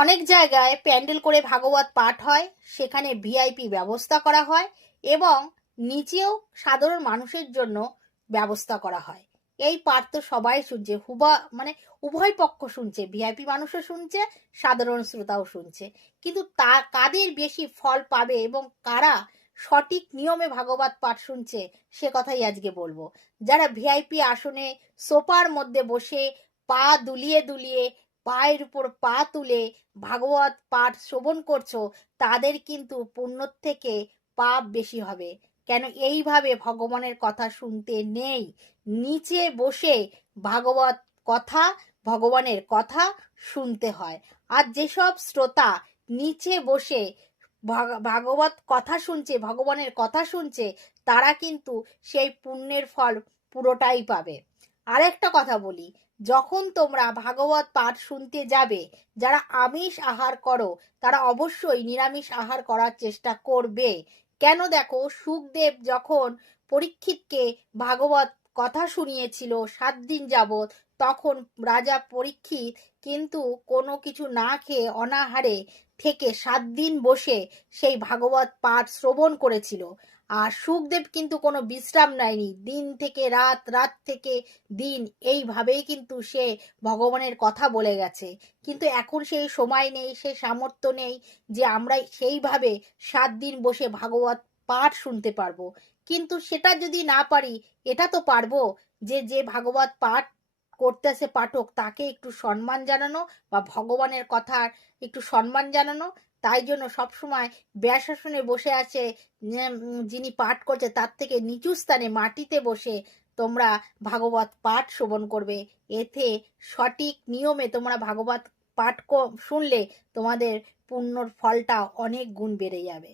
অনেক জায়গায় প্যান্ডেল করে ভাগবত পাঠ হয়, সেখানে ভিআইপি ব্যবস্থা করা হয় এবং নিচেও সাধারণ মানুষের জন্য ব্যবস্থা করা হয়। এই পাঠ তো সবাই শুনছে, উভয় পক্ষ শুনছে, ভিআইপি মানুষও শুনছে, সাধারণ শ্রোতাও শুনছে। কিন্তু কাদের বেশি ফল পাবে এবং কারা সঠিক নিয়মে ভাগবত পাঠ শুনছে সে কথাই আজকে বলবো। যারা ভিআইপি আসনে সোফার মধ্যে বসে পা দুলিয়ে দুলিয়ে পায়ের উপর পা তুলে ভাগবত পাঠ শ্রবণ করছো, তাদের কিন্তু পুণ্যর থেকে পাপ বেশি হবে। কেন এইভাবে ভগবানের কথা শুনতে নেই। নিচে বসে ভাগবত কথা, ভগবানের কথা শুনতে হয়। আর যেসব শ্রোতা নিচে বসে ভাগবত কথা শুনছে, ভগবানের কথা শুনছে, তারা কিন্তু সেই পুণ্যের ফল পুরোটাই পাবে। আরেকটা কথা বলি, যখন তোমরা ভাগবত পাঠ শুনতে যাবে, যারা আমিষ আহার করো তারা অবশ্যই নিরামিষ আহার করার চেষ্টা করবে। কেন দেখো, সুখদেব যখন পরীক্ষিতকে ভাগবত কথা শুনিয়েছিল 7 দিন যাবৎ, তখন রাজা পরীক্ষিত কিন্তু কোনো কিছু না খেয়ে অনাহারে থেকে 7 দিন বসে সেই ভাগবত পাঠ শ্রবণ করেছিল। আর সুখদেব কিন্তু কোনো বিশ্রাম নেয়নি, দিন থেকে রাত, রাত থেকে দিন, এইভাবেই কিন্তু সে ভগবানের কথা বলে গেছে। কিন্তু এখন সেই সময় নেই, সেই সামর্থ্য নেই যে আমরা সেইভাবে 7 দিন বসে ভাগবত পাঠ শুনতে পারবো। কিন্তু সেটা যদি না পারি, এটা তো পারবো যে যে ভাগবত পাঠ করতেছে পাঠক তাকে একটু সম্মান জানানো বা ভগবানের কথার একটু সম্মান জানানো। তাই জন্য সবসময় ব্যাসাসনে বসে আছে যিনি পাঠ করছে তার থেকে নিচু স্থানে মাটিতে বসে তোমরা ভাগবত পাঠ শ্রবণ করবে। এতে সঠিক নিয়মে তোমরা ভাগবত পাঠ শুনলে তোমাদের পুণ্যর ফলটা অনেক গুণ বেড়ে যাবে।